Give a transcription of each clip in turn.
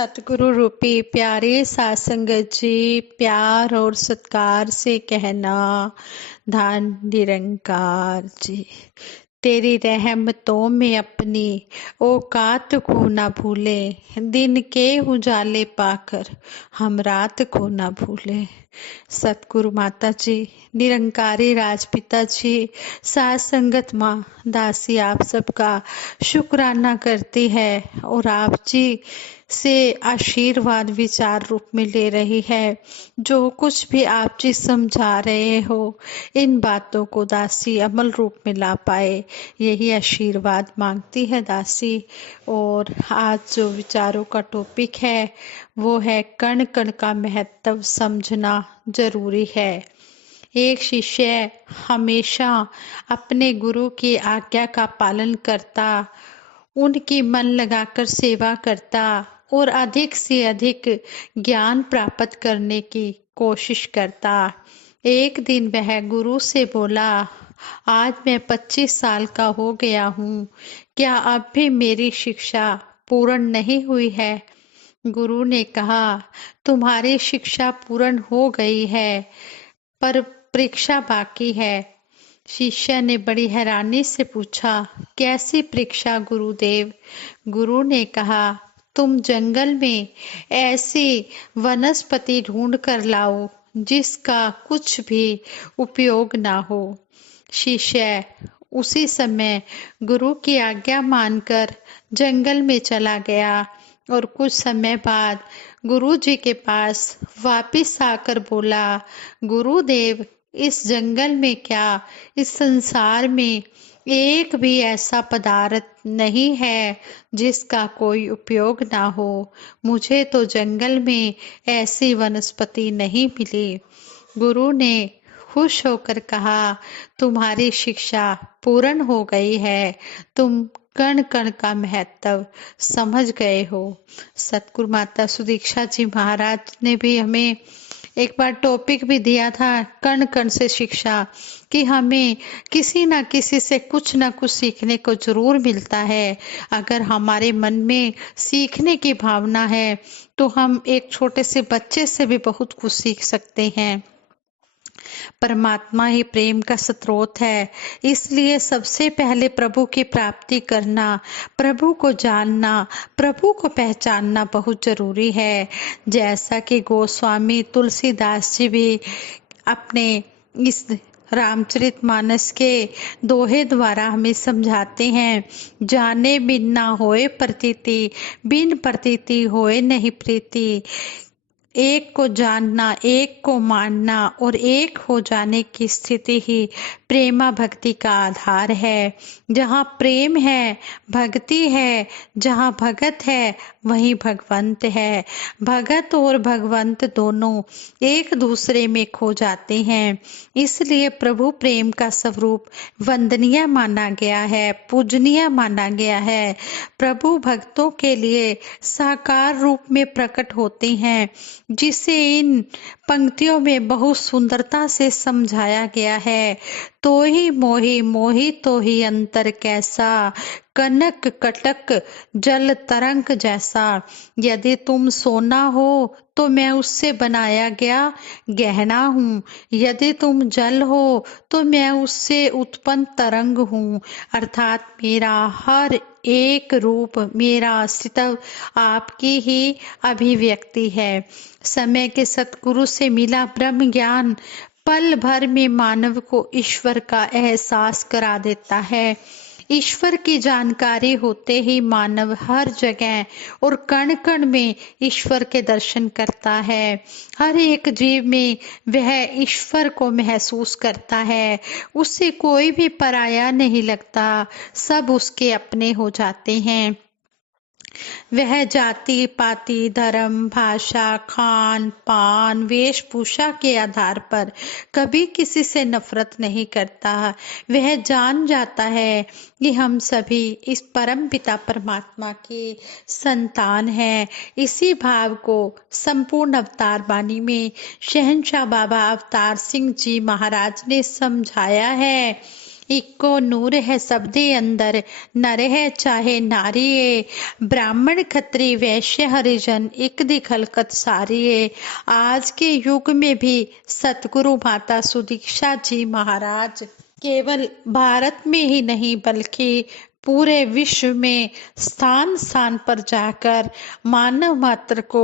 सतगुरु रूपी प्यारे सासंगत जी, प्यार और सत्कार से कहना, धन निरंकार जी। तेरी रहमतों में अपनी औकात को ना भूले, दिन के उजाले पाकर हम रात को ना भूले। सतगुरु माता जी, निरंकारी राजपिता जी, साथ संगत माँ दासी आप सबका शुक्राना करती है और आप जी से आशीर्वाद विचार रूप में ले रही है। जो कुछ भी आप जी समझा रहे हो, इन बातों को दासी अमल रूप में ला पाए, यही आशीर्वाद मांगती है दासी। और आज जो विचारों का टॉपिक है वो है कण कण का महत्व समझना जरूरी है। एक शिष्य हमेशा अपने गुरु की आज्ञा का पालन करता, उनकी मन लगाकर सेवा करता और अधिक से अधिक ज्ञान प्राप्त करने की कोशिश करता। एक दिन वह गुरु से बोला, आज मैं 25 साल का हो गया हूँ, क्या अब भी मेरी शिक्षा पूर्ण नहीं हुई है? गुरु ने कहा, तुम्हारी शिक्षा पूर्ण हो गई है, पर परीक्षा बाकी है। शिष्य ने बड़ी हैरानी से पूछा, कैसी परीक्षा गुरुदेव? गुरु ने कहा, तुम जंगल में ऐसी वनस्पति ढूंढ कर लाओ जिसका कुछ भी उपयोग ना हो। शिष्य उसी समय गुरु की आज्ञा मानकर जंगल में चला गया और कुछ समय बाद गुरु जी के पास वापिस आकर बोला, गुरुदेव, इस जंगल में क्या इस संसार में एक भी ऐसा पदार्थ नहीं है जिसका कोई उपयोग ना हो। मुझे तो जंगल में ऐसी वनस्पति नहीं मिली। गुरु ने खुश होकर कहा, तुम्हारी शिक्षा पूर्ण हो गई है, तुम कण कण का महत्व समझ गए हो। सतगुरु माता सुदीक्षा जी महाराज ने भी हमें एक बार टॉपिक भी दिया था, कण कण से शिक्षा, कि हमें किसी ना किसी से कुछ ना कुछ सीखने को जरूर मिलता है। अगर हमारे मन में सीखने की भावना है तो हम एक छोटे से बच्चे से भी बहुत कुछ सीख सकते हैं। परमात्मा ही प्रेम का स्रोत है, इसलिए सबसे पहले प्रभु की प्राप्ति करना, प्रभु को जानना, प्रभु को पहचानना बहुत जरूरी है। जैसा कि गोस्वामी तुलसीदास जी भी अपने इस रामचरितमानस के दोहे द्वारा हमें समझाते हैं, जाने बिन ना होए प्रतीति, बिन प्रतीति होए नहीं प्रीति। एक को जानना, एक को मानना और एक हो जाने की स्थिति ही प्रेमा भक्ति का आधार है। जहाँ प्रेम है, भक्ति है, जहाँ भगत है वहीं भगवंत है। भगत और भगवंत दोनों एक दूसरे में खो जाते हैं, इसलिए प्रभु प्रेम का स्वरूप वंदनीय माना गया है, पूजनीय माना गया है। प्रभु भक्तों के लिए साकार रूप में प्रकट होते हैं, जिसे इन पंक्तियों में बहुत सुंदरता से समझाया गया है। तो ही मोही मोही तो ही अंतर कैसा, कनक कटक जल तरंग जैसा। यदि तुम सोना हो तो मैं उससे बनाया गया गहना हूँ, यदि तुम जल हो तो मैं उससे उत्पन्न तरंग हूँ। अर्थात मेरा हर एक रूप, मेरा अस्तित्व आपकी ही अभिव्यक्ति है। समय के सतगुरु से मिला ब्रह्म ज्ञान पल भर में मानव को ईश्वर का एहसास करा देता है। ईश्वर की जानकारी होते ही मानव हर जगह और कण कण में ईश्वर के दर्शन करता है। हर एक जीव में वह ईश्वर को महसूस करता है, उससे कोई भी पराया नहीं लगता, सब उसके अपने हो जाते हैं। वह जाति पाति, धर्म, भाषा, खान पान, वेशभूषा के आधार पर कभी किसी से नफरत नहीं करता। वह जान जाता है कि हम सभी इस परम पिता परमात्मा की संतान हैं। इसी भाव को संपूर्ण अवतार बानी में शहंशाह बाबा अवतार सिंह जी महाराज ने समझाया है। इको नूर है सबदे अंदर, नर है चाहे नारी है, ब्राह्मण खत्री वैश्य हरिजन एक दी खलकत सारी है। आज के युग में भी सतगुरु माता सुदीक्षा जी महाराज केवल भारत में ही नहीं बल्कि पूरे विश्व में स्थान स्थान पर जाकर मानव मात्र को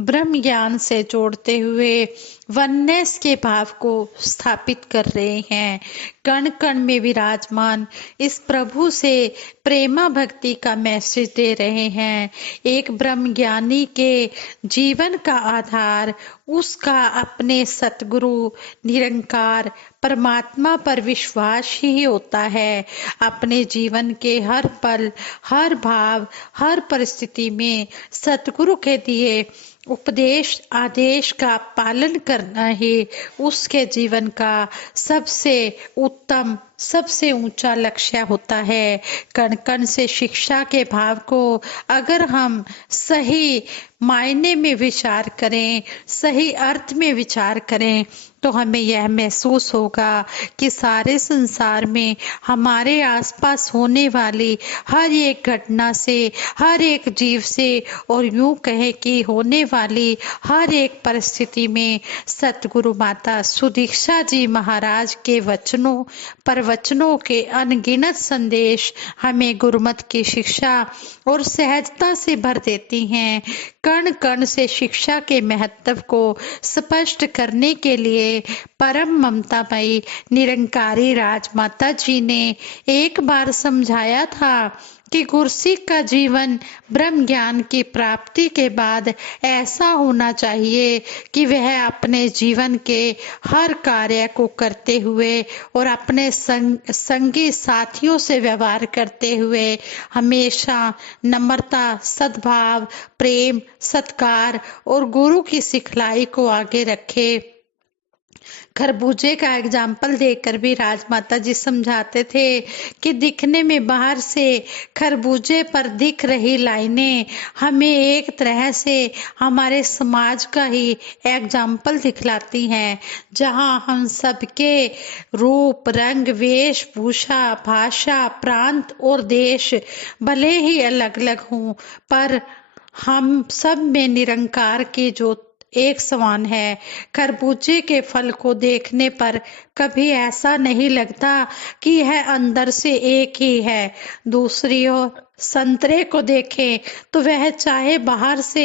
ब्रह्म ज्ञान से जोड़ते हुए वननेस के भाव को स्थापित कर रहे हैं। कण कण में विराजमान इस प्रभु से प्रेमा भक्ति का मैसेज दे रहे हैं। एक ब्रह्म ज्ञानी के जीवन का आधार उसका अपने सतगुरु निरंकार परमात्मा पर विश्वास ही होता है। अपने जीवन के हर पल, हर भाव, हर परिस्थिति में सतगुरु के दिए उपदेश आदेश का पालन करना ही उसके जीवन का सबसे उत्तम, सबसे ऊंचा लक्ष्य होता है। कण कण से शिक्षा के भाव को अगर हम सही मायने में विचार करें, सही अर्थ में विचार करें, तो हमें यह महसूस होगा कि सारे संसार में हमारे आसपास होने वाली हर एक घटना से, हर एक जीव से और यूं कहें कि होने वाली हर एक परिस्थिति में सतगुरु माता सुदीक्षा जी महाराज के वचनों प्रवचनों के अनगिनत संदेश हमें गुरुमत की शिक्षा और सहजता से भर देती हैं। कण कण से शिक्षा के महत्व को स्पष्ट करने के लिए परम ममतामयी निरंकारी राजमाता जी ने एक बार समझाया था कि गुरसिक का जीवन ब्रह्म ज्ञान की प्राप्ति के बाद ऐसा होना चाहिए कि वह अपने जीवन के हर कार्य को करते हुए और अपने संगी साथियों से व्यवहार करते हुए हमेशा नम्रता, सद्भाव, प्रेम, सत्कार और गुरु की सिखलाई को आगे रखे। खरबूजे का एग्जाम्पल देकर भी राजमाता जी समझाते थे कि दिखने में बाहर से खरबूजे पर दिख रही लाइनें हमें एक तरह से हमारे समाज का ही एग्जाम्पल दिखलाती हैं, जहां हम सबके रूप, रंग, वेशभूषा, भाषा, प्रांत और देश भले ही अलग अलग हों, पर हम सब में निरंकार की ज्योत एक समान है। खरबूजे के फल को देखने पर कभी ऐसा नहीं लगता कि यह अंदर से एक ही है। दूसरी ओर संतरे को देखें तो वह चाहे बाहर से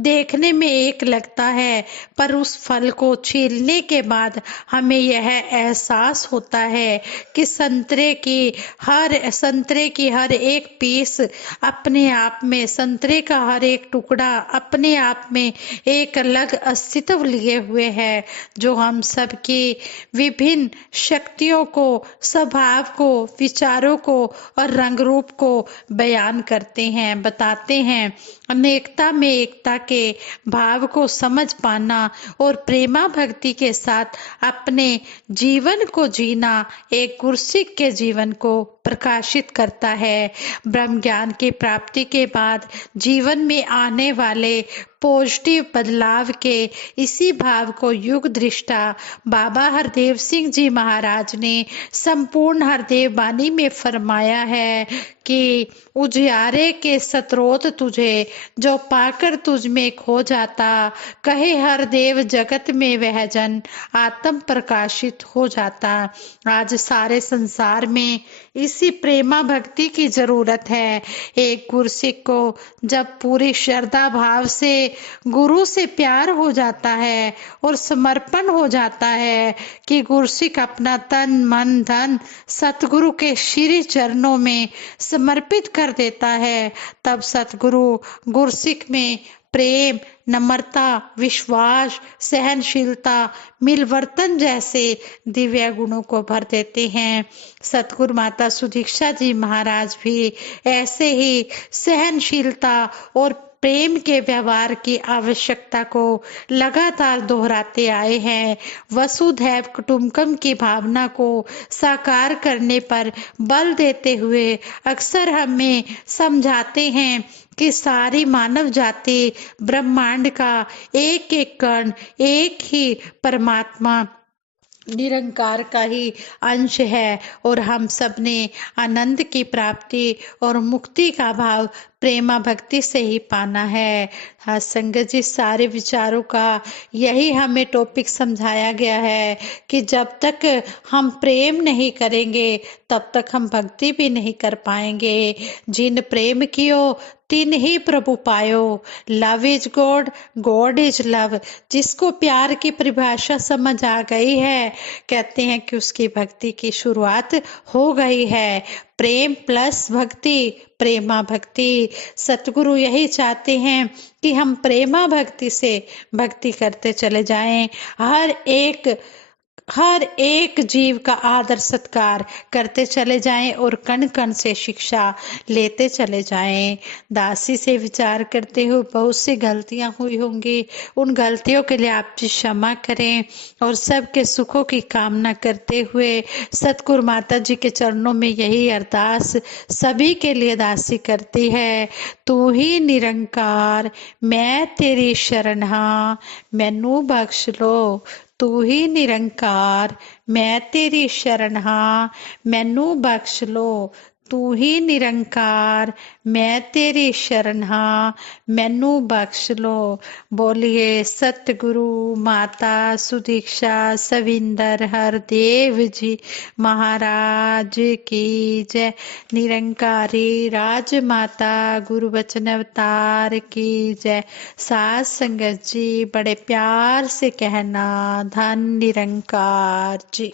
देखने में एक लगता है, पर उस फल को छीलने के बाद हमें यह एहसास होता है कि संतरे की हर एक पीस अपने आप में, संतरे का हर एक टुकड़ा अपने आप में एक अलग अस्तित्व लिए हुए है, जो हम सब की विभिन्न शक्तियों को, स्वभाव को, विचारों को और रंग रूप को बयान करते हैं, बताते हैं। अनेकता में एकता के भाव को समझ पाना और प्रेमा भक्ति के साथ अपने जीवन को जीना एक गुरसिक के जीवन को प्रकाशित करता है। ब्रह्म ज्ञान की प्राप्ति के बाद जीवन में आने वाले पॉजिटिव बदलाव के इसी भाव को युग दृष्टा बाबा हरदेव सिंह जी महाराज ने संपूर्ण हरदेव बानी में फरमाया है कि उजियारे के स्रोत तुझे, जो पाकर तुझ में खो जाता, कहे हरदेव जगत में वह जन आत्म प्रकाशित हो जाता। आज सारे संसार में इसी प्रेमा भक्ति की जरूरत है। एक गुरसिक को जब पूरी श्रद्धा भाव से गुरु से प्यार हो जाता है और समर्पण हो जाता है कि गुरसिक अपना तन मन धन सतगुरु के श्री चरणों में समर्पित कर देता है, तब सतगुरु गुरसिक में प्रेम, नम्रता, विश्वास, सहनशीलता, मिलवर्तन जैसे दिव्य गुणों को भर देते हैं। सतगुरु माता सुदीक्षा जी महाराज भी ऐसे ही सहनशीलता और प्रेम के व्यवहार की आवश्यकता को लगातार दोहराते आए हैं। वसुधैव कुटुंबकम की भावना को साकार करने पर बल देते हुए अक्सर हमें समझाते हैं कि सारी मानव जाति ब्रह्मांड का एक एक कण एक ही परमात्मा निरंकार का ही अंश है और हम सब ने आनंद की प्राप्ति और मुक्ति का भाव प्रेमा भक्ति से ही पाना है। हाँ संगत जी, सारे विचारों का यही हमें टॉपिक समझाया गया है कि जब तक हम प्रेम नहीं करेंगे तब तक हम भक्ति भी नहीं कर पाएंगे। जिन प्रेम कियो तिन ही प्रभु पायो, love is God, God is love. जिसको प्यार की परिभाषा समझ आ गई है, कहते हैं कि उसकी भक्ति की शुरुआत हो गई है। प्रेम प्लस भक्ति, प्रेमा भक्ति। सतगुरु यही चाहते हैं कि हम प्रेमा भक्ति से भक्ति करते चले जाएं। हर एक जीव का आदर सत्कार करते चले जाएं और कण कण से शिक्षा लेते चले जाएं। दासी से विचार करते हुए बहुत सी गलतियां हुई होंगी, उन गलतियों के लिए आप जी क्षमा करें और सबके सुखों की कामना करते हुए सतगुरु माता जी के चरणों में यही अरदास सभी के लिए दासी करती है। तू ही निरंकार, मैं तेरी शरण हाँ, मैनू बख्श लो। तू ही निरंकार, मैं तेरी शरण हाँ, मैनू बख्श लो। तू ही निरंकार, मैं तेरी शरण हाँ, मैनू बख्श लो। बोलिए सतगुरु माता सुदीक्षा सविंदर हरदेव जी महाराज की जय। निरंकारी राजमाता गुरु वचन अवतार की जय। साथ संगत जी बड़े प्यार से कहना, धन निरंकार जी।